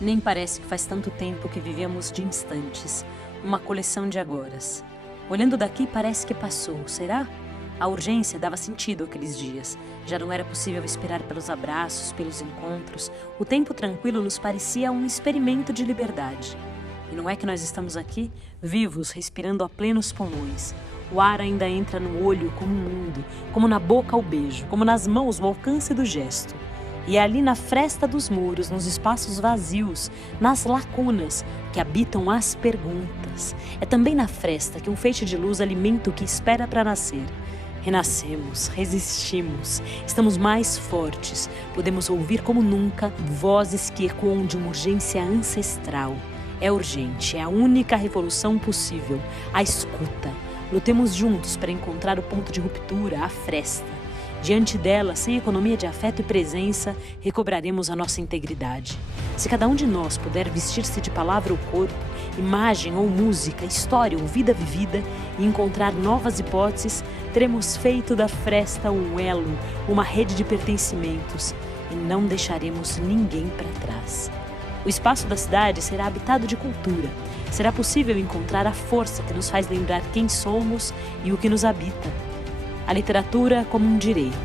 Nem parece que faz tanto tempo que vivemos de instantes, uma coleção de agoras. Olhando daqui parece que passou, será? A urgência dava sentido àqueles dias. Já não era possível esperar pelos abraços, pelos encontros. O tempo tranquilo nos parecia um experimento de liberdade. E não é que nós estamos aqui, vivos, respirando a plenos pulmões. O ar ainda entra no olho como um mundo, como na boca o beijo, como nas mãos o alcance do gesto. E é ali na fresta dos muros, nos espaços vazios, nas lacunas, que habitam as perguntas. É também na fresta que um feixe de luz alimenta o que espera para nascer. Renascemos, resistimos, estamos mais fortes, podemos ouvir como nunca vozes que ecoam de uma urgência ancestral. É urgente, é a única revolução possível, a escuta. Lutemos juntos para encontrar o ponto de ruptura, a fresta. Diante dela, sem economia de afeto e presença, recobraremos a nossa integridade. Se cada um de nós puder vestir-se de palavra ou corpo, imagem ou música, história ou vida vivida, e encontrar novas hipóteses, teremos feito da fresta um elo, uma rede de pertencimentos, e não deixaremos ninguém para trás. O espaço da cidade será habitado de cultura. Será possível encontrar a força que nos faz lembrar quem somos e o que nos habita. A literatura como um direito.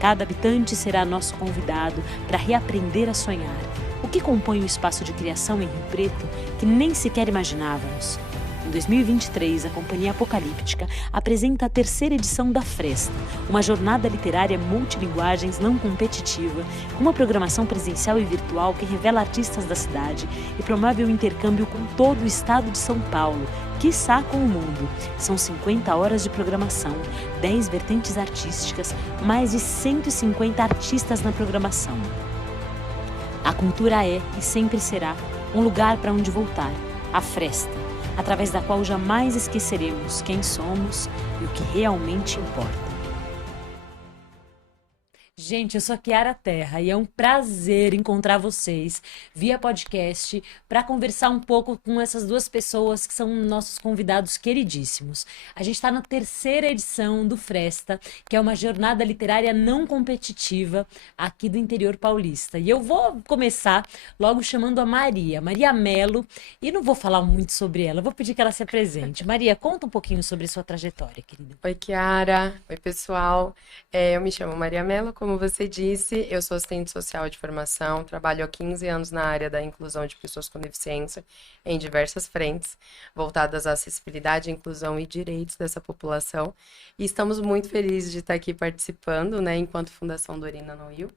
Cada habitante será nosso convidado para reaprender a sonhar. O que compõe o espaço de criação em Rio Preto que nem sequer imaginávamos? Em 2023, a Companhia Apocalíptica apresenta a 3ª edição da Fresta, uma jornada literária multilinguagens não competitiva, com uma programação presencial e virtual que revela artistas da cidade e promove o intercâmbio com todo o estado de São Paulo, quiçá com o mundo. São 50 horas de programação, 10 vertentes artísticas, mais de 150 artistas na programação. A cultura é e sempre será um lugar para onde voltar, a Fresta, através da qual jamais esqueceremos quem somos e o que realmente importa. Gente, eu sou a Kiara Terra e é um prazer encontrar vocês via podcast para conversar um pouco com essas duas pessoas que são nossos convidados queridíssimos. A gente está na 3ª edição do Fresta, que é uma jornada literária não competitiva aqui do interior paulista. E eu vou começar logo chamando a Maria Mello, e não vou falar muito sobre ela, vou pedir que ela se apresente. Maria, conta um pouquinho sobre sua trajetória, querida. Oi, Kiara. Oi, pessoal. Eu me chamo Maria Mello, como você disse, eu sou assistente social de formação, trabalho há 15 anos na área da inclusão de pessoas com deficiência em diversas frentes, voltadas à acessibilidade, inclusão e direitos dessa população. E estamos muito felizes de estar aqui participando, né, enquanto Fundação Dorina no Rio,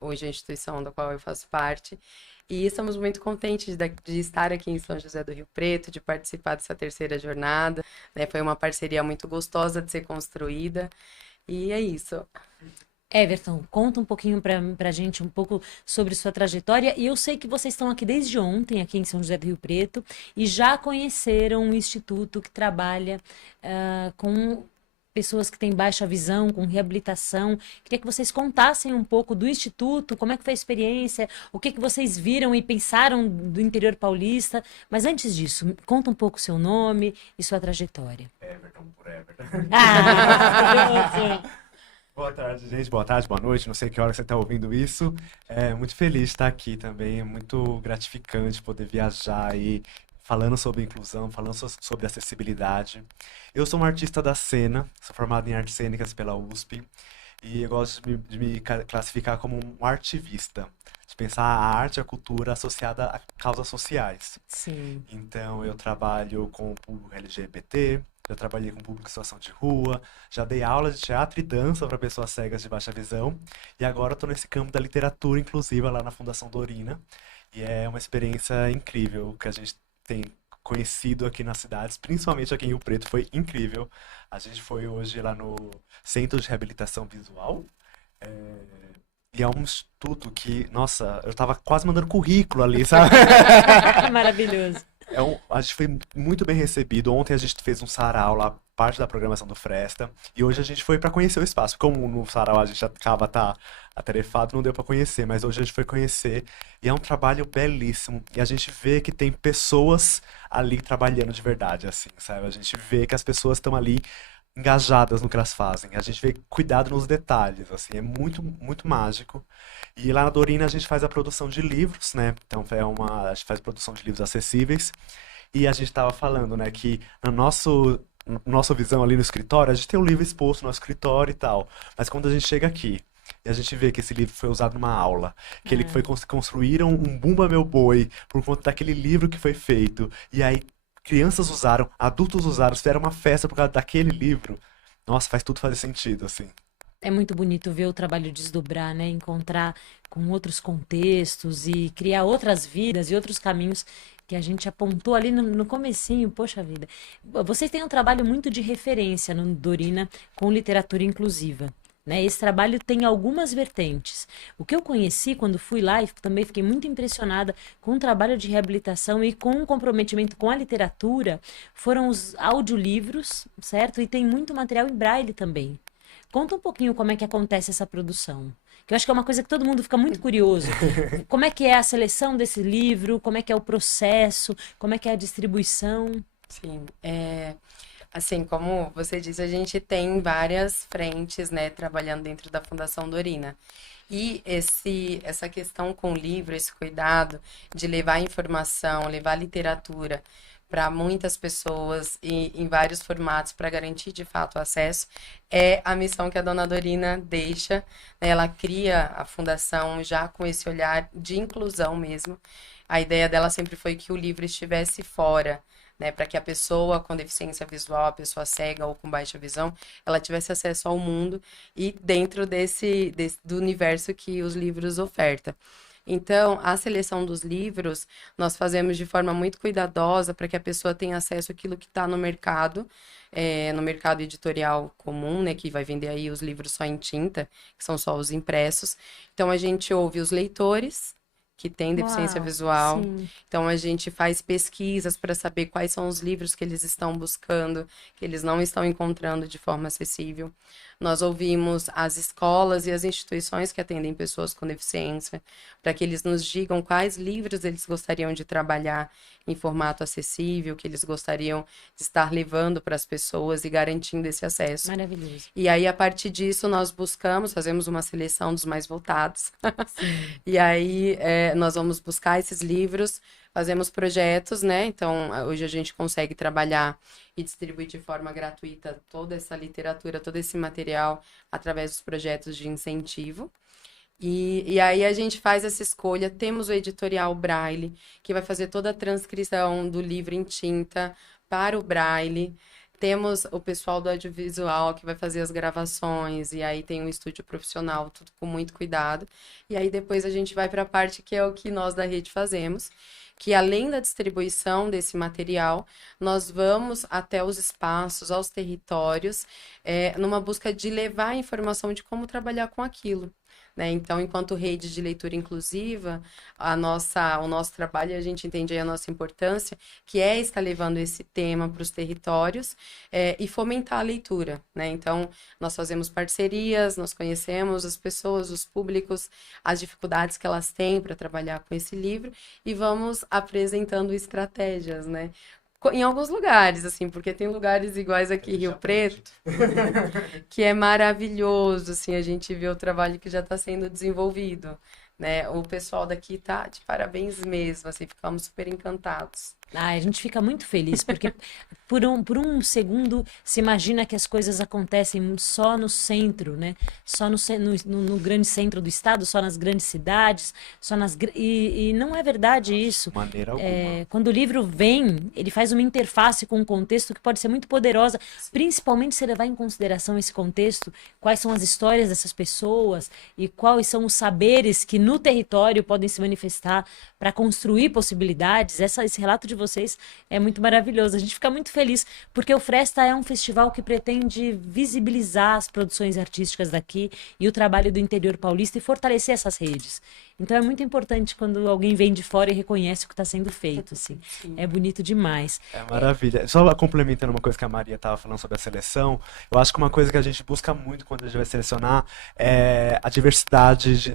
hoje a instituição da qual eu faço parte. E estamos muito contentes de estar aqui em São José do Rio Preto, de participar dessa 3ª jornada, né? Foi uma parceria muito gostosa de ser construída. E é isso. Everton, conta um pouquinho pra gente um pouco sobre sua trajetória. E eu sei que vocês estão aqui desde ontem, aqui em São José do Rio Preto, e já conheceram um instituto que trabalha com pessoas que têm baixa visão, com reabilitação. Queria que vocês contassem um pouco do instituto, como é que foi a experiência, o que vocês viram e pensaram do interior paulista. Mas antes disso, conta um pouco o seu nome e sua trajetória. Everton por Everton. Ah, Boa tarde, gente. Boa tarde, boa noite. Não sei que hora você está ouvindo isso. Muito feliz de estar aqui também. É muito gratificante poder viajar e falando sobre inclusão, falando sobre acessibilidade. Eu sou um artista da cena, sou formado em artes cênicas pela USP e eu gosto de me classificar como um artivista, de pensar a arte e a cultura associada a causas sociais. sim. Então, eu trabalho com o público LGBT, já trabalhei com público em situação de rua, já dei aula de teatro e dança para pessoas cegas de baixa visão, e agora estou nesse campo da literatura inclusiva lá na Fundação Dorina, e é uma experiência incrível que a gente tem conhecido aqui nas cidades, principalmente aqui em Rio Preto, foi incrível. A gente foi hoje lá no Centro de Reabilitação Visual, e é um instituto que, nossa, eu tava quase mandando currículo ali, sabe? Maravilhoso. A gente foi muito bem recebido. Ontem a gente fez um sarau lá, parte da programação do Fresta. E hoje a gente foi para conhecer o espaço. Como no sarau a gente acaba atarefado, não deu para conhecer. Mas hoje a gente foi conhecer. E é um trabalho belíssimo. E a gente vê que tem pessoas ali trabalhando de verdade, assim, sabe? A gente vê que as pessoas estão ali engajadas no que elas fazem. A gente vê cuidado nos detalhes, assim, é muito, muito mágico. E lá na Dorina a gente faz a produção de livros, né? Então a gente faz produção de livros acessíveis. E a gente estava falando, né, que no nossa visão ali no escritório, a gente tem um livro exposto no nosso escritório e tal. Mas quando a gente chega aqui e a gente vê que esse livro foi usado numa aula, que ele foi construíram um Bumba Meu Boi por conta daquele livro que foi feito, e aí crianças usaram, adultos usaram, fizeram uma festa por causa daquele livro. Nossa, faz tudo fazer sentido, assim. É muito bonito ver o trabalho desdobrar, né? Encontrar com outros contextos e criar outras vidas e outros caminhos que a gente apontou ali no comecinho, poxa vida. Vocês têm um trabalho muito de referência no Dorina com literatura inclusiva. Né? Esse trabalho tem algumas vertentes. O que eu conheci quando fui lá e também fiquei muito impressionada com o trabalho de reabilitação e com o comprometimento com a literatura foram os audiolivros, certo? E tem muito material em braille também. Conta um pouquinho como é que acontece essa produção. Que eu acho que é uma coisa que todo mundo fica muito curioso. Como é que é a seleção desse livro? Como é que é o processo? Como é que é a distribuição? Sim, assim, como você disse, a gente tem várias frentes, né, trabalhando dentro da Fundação Dorina. E essa questão com o livro, esse cuidado de levar informação, levar literatura para muitas pessoas e em vários formatos para garantir de fato o acesso, é a missão que a Dona Dorina deixa, né? Ela cria a fundação já com esse olhar de inclusão mesmo. A ideia dela sempre foi que o livro estivesse fora, né, para que a pessoa com deficiência visual, a pessoa cega ou com baixa visão, ela tivesse acesso ao mundo e dentro do universo que os livros ofertam. Então, a seleção dos livros nós fazemos de forma muito cuidadosa para que a pessoa tenha acesso àquilo que está no mercado editorial comum, né, que vai vender aí os livros só em tinta, que são só os impressos. Então, a gente ouve os leitores que têm deficiência visual. Sim. Então, a gente faz pesquisas para saber quais são os livros que eles estão buscando, que eles não estão encontrando de forma acessível. Nós ouvimos as escolas e as instituições que atendem pessoas com deficiência, para que eles nos digam quais livros eles gostariam de trabalhar em formato acessível, que eles gostariam de estar levando para as pessoas e garantindo esse acesso. Maravilhoso. E aí, a partir disso, nós fazemos uma seleção dos mais voltados. E aí, nós vamos buscar esses livros, fazemos projetos, né? Então, hoje a gente consegue trabalhar e distribuir de forma gratuita toda essa literatura, todo esse material através dos projetos de incentivo. E aí a gente faz essa escolha. Temos o editorial Braille, que vai fazer toda a transcrição do livro em tinta para o Braille. Temos o pessoal do audiovisual que vai fazer as gravações, e aí tem um estúdio profissional, tudo com muito cuidado. E aí depois a gente vai para a parte que é o que nós da rede fazemos, que além da distribuição desse material, nós vamos até os espaços, aos territórios, numa busca de levar a informação de como trabalhar com aquilo. Né? Então, enquanto rede de leitura inclusiva, o nosso trabalho, a gente entende aí a nossa importância, que é estar levando esse tema para os territórios e fomentar a leitura. Né? Então, nós fazemos parcerias, nós conhecemos as pessoas, os públicos, as dificuldades que elas têm para trabalhar com esse livro e vamos apresentando estratégias, né? Em alguns lugares, assim, porque tem lugares iguais aqui, Rio Preto, que é maravilhoso, assim, a gente vê o trabalho que já está sendo desenvolvido, né? O pessoal daqui tá de parabéns mesmo, assim, ficamos super encantados. A gente fica muito feliz, porque por um segundo se imagina que as coisas acontecem só no centro, né? Só no grande centro do estado, só nas grandes cidades, e não é verdade isso. De maneira alguma. Quando o livro vem, ele faz uma interface com um contexto que pode ser muito poderosa, principalmente se levar em consideração esse contexto, quais são as histórias dessas pessoas e quais são os saberes que no território podem se manifestar para construir possibilidades. Esse relato de vocês é muito maravilhoso. A gente fica muito feliz, porque o Fresta é um festival que pretende visibilizar as produções artísticas daqui e o trabalho do interior paulista e fortalecer essas redes. Então é muito importante quando alguém vem de fora e reconhece o que está sendo feito, assim. É bonito demais. É maravilha. Só complementando uma coisa que a Maria estava falando sobre a seleção, eu acho que uma coisa que a gente busca muito quando a gente vai selecionar é a diversidade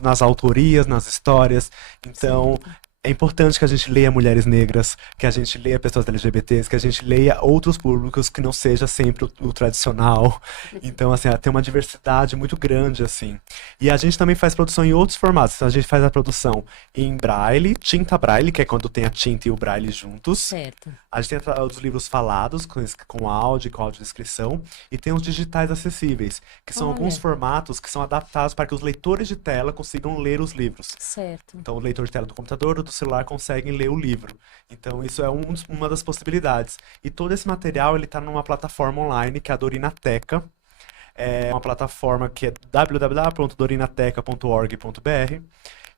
nas autorias, nas histórias. Então, é importante que a gente leia mulheres negras, que a gente leia pessoas LGBTs, que a gente leia outros públicos que não seja sempre o tradicional. Então, assim, tem uma diversidade muito grande, assim. E a gente também faz produção em outros formatos. Então, a gente faz a produção em braille, tinta braille, que é quando tem a tinta e o braille juntos. Certo. A gente tem os livros falados, com áudio, com audiodescrição, e tem os digitais acessíveis, que são alguns Olha. formatos que são adaptados para que os leitores de tela consigam ler os livros. Certo. Então, o leitor de tela do computador ou do celular conseguem ler o livro. Então, isso é uma das possibilidades. E todo esse material, ele está numa plataforma online, que é a Dorinateca. É uma plataforma que é www.dorinateca.org.br,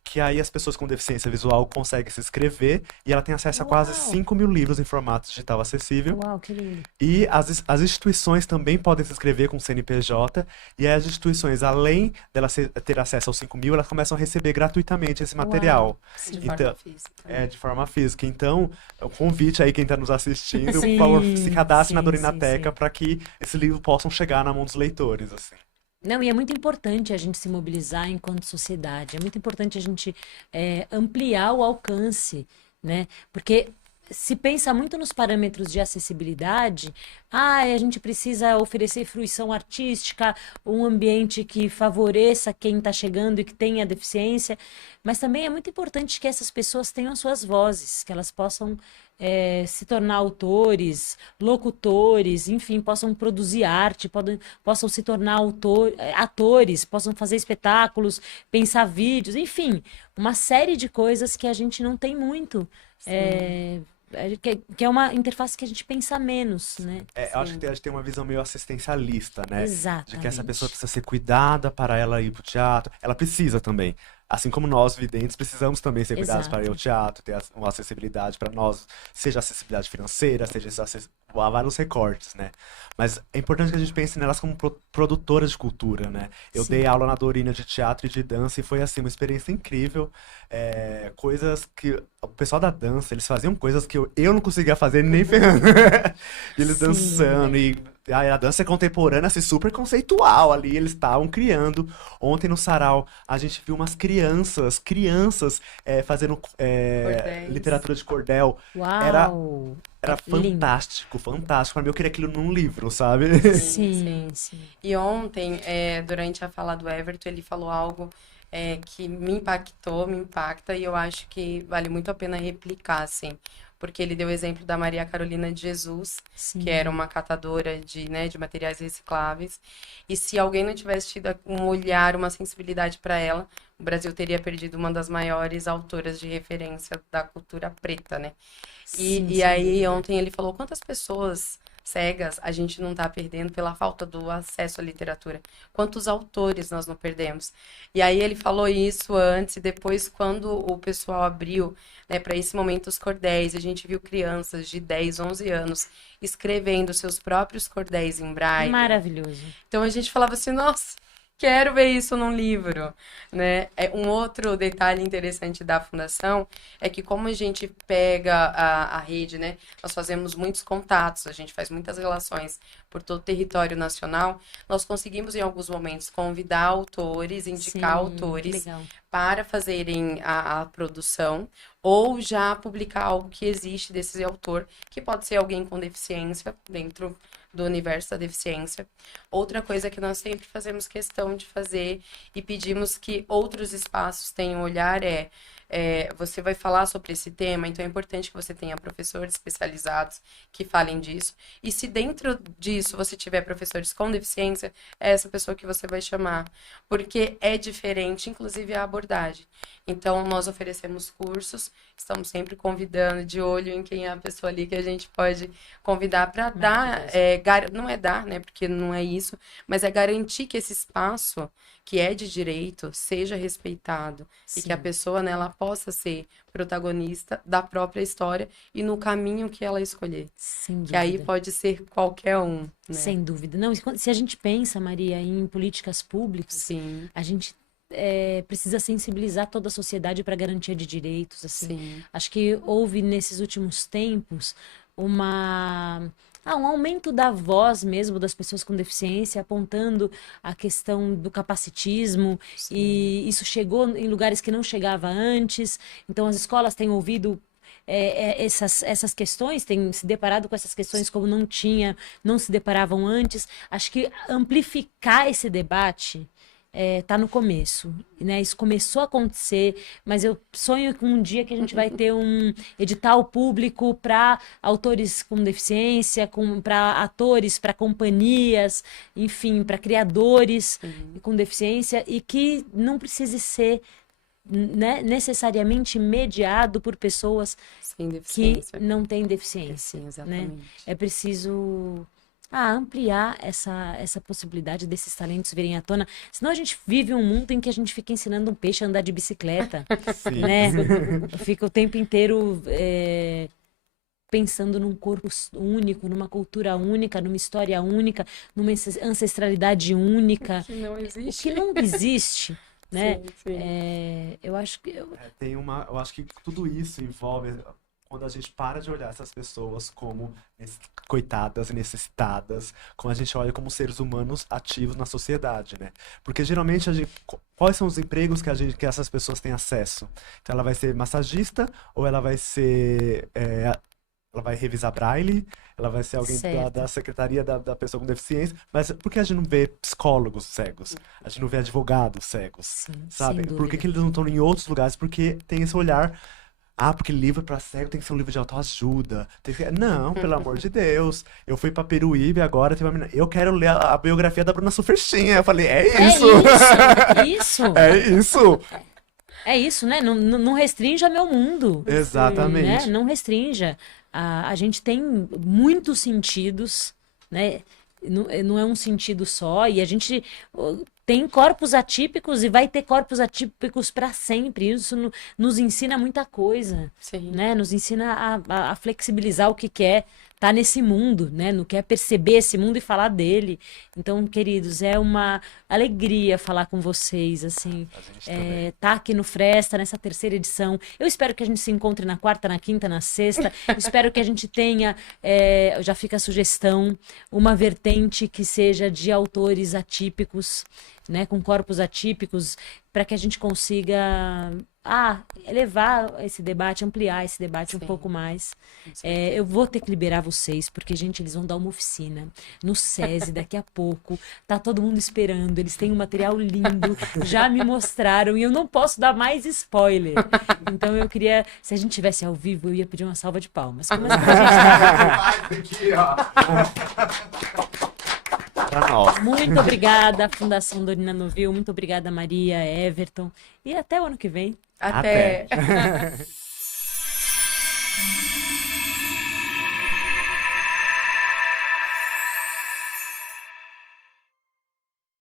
que aí as pessoas com deficiência visual conseguem se inscrever e ela tem acesso a quase Uau. 5.000 livros em formato digital acessível. Uau, que lindo. E as instituições também podem se inscrever com o CNPJ, e aí as instituições, além delas ter acesso aos 5.000, elas começam a receber gratuitamente esse material. De Então, forma física. de forma física. Então, o convite aí, quem está nos assistindo, Sim, por favor, se cadastre na sim, Dorinateca sim. para que esses livros possam chegar na mão dos leitores, assim. Não, e é muito importante a gente se mobilizar enquanto sociedade. É muito importante a gente ampliar o alcance, né? Porque se pensa muito nos parâmetros de acessibilidade, a gente precisa oferecer fruição artística, um ambiente que favoreça quem está chegando e que tenha deficiência, mas também é muito importante que essas pessoas tenham suas vozes, que elas possam se tornar autores, locutores, enfim, possam produzir arte, possam se tornar atores, possam fazer espetáculos, pensar vídeos, enfim, uma série de coisas que a gente não tem muito. Que é uma interface que a gente pensa menos, né? Eu acho que a gente tem uma visão meio assistencialista, né? De que essa pessoa Exatamente. precisa ser cuidada para ela ir pro teatro. Ela precisa também. Assim como nós, videntes, precisamos também ser cuidados para ir ao Exato. teatro, ter uma acessibilidade para nós, seja acessibilidade financeira, seja há vários recortes, né? Mas é importante que a gente pense nelas como produtoras de cultura, né? Eu Sim. dei aula na Dorina de teatro e de dança e foi, assim, uma experiência incrível. Coisas que... O pessoal da dança, eles faziam coisas que eu não conseguia fazer nem ferrando. E eles dançando Sim. e... A dança contemporânea, assim, super conceitual ali, eles estavam criando. Ontem no Sarau, a gente viu umas crianças fazendo Cordéis. literatura de cordel. Era, Uau! era Lindo. fantástico, fantástico. Pra mim, eu queria aquilo num livro, sabe? Sim, sim. E ontem, durante a fala do Everton, ele falou algo que me impactou, me impacta, e eu acho que vale muito a pena replicar, assim. Porque ele deu o exemplo da Maria Carolina de Jesus, Sim. que era uma catadora de materiais recicláveis. E se alguém não tivesse tido um olhar, uma sensibilidade para ela, o Brasil teria perdido uma das maiores autoras de referência da cultura preta, né? Sim, E sem aí, dúvida. ontem ele falou quantas pessoas cegas a gente não está perdendo pela falta do acesso à literatura. Quantos autores nós não perdemos? E aí ele falou isso antes e depois, quando o pessoal abriu, né, para esse momento os cordéis, a gente viu crianças de 10, 11 anos escrevendo seus próprios cordéis em braille. Maravilhoso. Então a gente falava assim, nossa, quero ver isso num livro, né? Um outro detalhe interessante da fundação é que como a gente pega a rede, né? Nós fazemos muitos contatos, a gente faz muitas relações por todo o território nacional, nós conseguimos em alguns momentos convidar autores, indicar Sim, autores que legal. para fazerem a produção ou já publicar algo que existe desse autor, que pode ser alguém com deficiência dentro do universo da deficiência. Outra coisa que nós sempre fazemos questão de fazer e pedimos que outros espaços tenham olhar você vai falar sobre esse tema, então é importante que você tenha professores especializados que falem disso. E se dentro disso você tiver professores com deficiência, é essa pessoa que você vai chamar, porque é diferente, inclusive a abordagem. Então, nós oferecemos cursos, estamos sempre convidando, de olho em quem é a pessoa ali que a gente pode convidar para dar, não é dar, né, porque não é isso, mas é garantir que esse espaço que é de direito seja respeitado e que a Sim. pessoa, né, ela possa ser protagonista da própria história e no caminho que ela escolher. Sem Que aí dúvida. pode ser qualquer um, né? Sem dúvida. Não, se a gente pensa, Maria, em políticas públicas, Sim, a gente precisa sensibilizar toda a sociedade para garantia de direitos, assim. sim. Acho que houve nesses últimos tempos uma um aumento da voz mesmo das pessoas com deficiência, apontando a questão do capacitismo, Sim. e isso chegou em lugares que não chegava antes. Então, as escolas têm ouvido essas questões, têm se deparado com essas questões como não se deparavam antes. Acho que amplificar esse debate tá no começo, né? Isso começou a acontecer, mas eu sonho que um dia que a gente vai ter um edital público para autores com deficiência, para atores, para companhias, enfim, para criadores com deficiência, e que não precise ser, né, necessariamente mediado por pessoas Sem que deficiência. não têm deficiência, Sim, né? exatamente. É preciso ampliar essa possibilidade desses talentos virem à tona. Senão a gente vive um mundo em que a gente fica ensinando um peixe a andar de bicicleta, Sim. né? Fica o tempo inteiro pensando num corpo único, numa cultura única, numa história única, numa ancestralidade única. Que não O existe. que não existe, né? Sim, sim. Eu acho que... Eu acho que tudo isso envolve quando a gente para de olhar essas pessoas como coitadas e necessitadas, quando a gente olha como seres humanos ativos na sociedade, né? Porque geralmente quais são os empregos que essas pessoas têm acesso? Então ela vai ser massagista ou ela vai ser ela vai revisar braille, ela vai ser alguém da secretaria da pessoa com deficiência, mas por que a gente não vê psicólogos cegos? A gente não vê advogados cegos, Sim, sabe? sem Por que dúvida. eles não estão em outros lugares? Porque tem esse olhar, porque livro para cego tem que ser um livro de autoajuda. Não, pelo amor de Deus. Eu fui pra Peruíbe agora, tem uma menina, eu quero ler a biografia da Bruna Surfistinha. Eu falei, é isso! Isso! É isso! É isso, né? Não restrinja meu mundo. Exatamente. Né? Não restrinja. A gente tem muitos sentidos, né? Não é um sentido só, e a gente tem corpos atípicos e vai ter corpos atípicos para sempre. Isso nos ensina muita coisa, Sim. né? Nos ensina a flexibilizar o que quer estar nesse mundo, né? Não quer perceber esse mundo e falar dele. Então, queridos, é uma alegria falar com vocês, assim, A gente também. tá aqui no Fresta, nessa terceira edição. Eu espero que a gente se encontre na quarta, na quinta, na sexta. Espero que a gente tenha, já fica a sugestão, uma vertente que seja de autores atípicos, né, com corpos atípicos, para que a gente consiga elevar esse debate, ampliar esse debate um Sim. pouco mais. Eu vou ter que liberar vocês, porque, gente, eles vão dar uma oficina no SESI daqui a pouco. Tá todo mundo esperando, eles têm um material lindo, já me mostraram, e eu não posso dar mais spoiler. Então eu queria, se a gente tivesse ao vivo, eu ia pedir uma salva de palmas. Como assim, Aqui, ó. Pra nós. muito obrigada, Fundação Dorina Novil, muito obrigada, Maria, Everton, e até o ano que vem. Até. Até.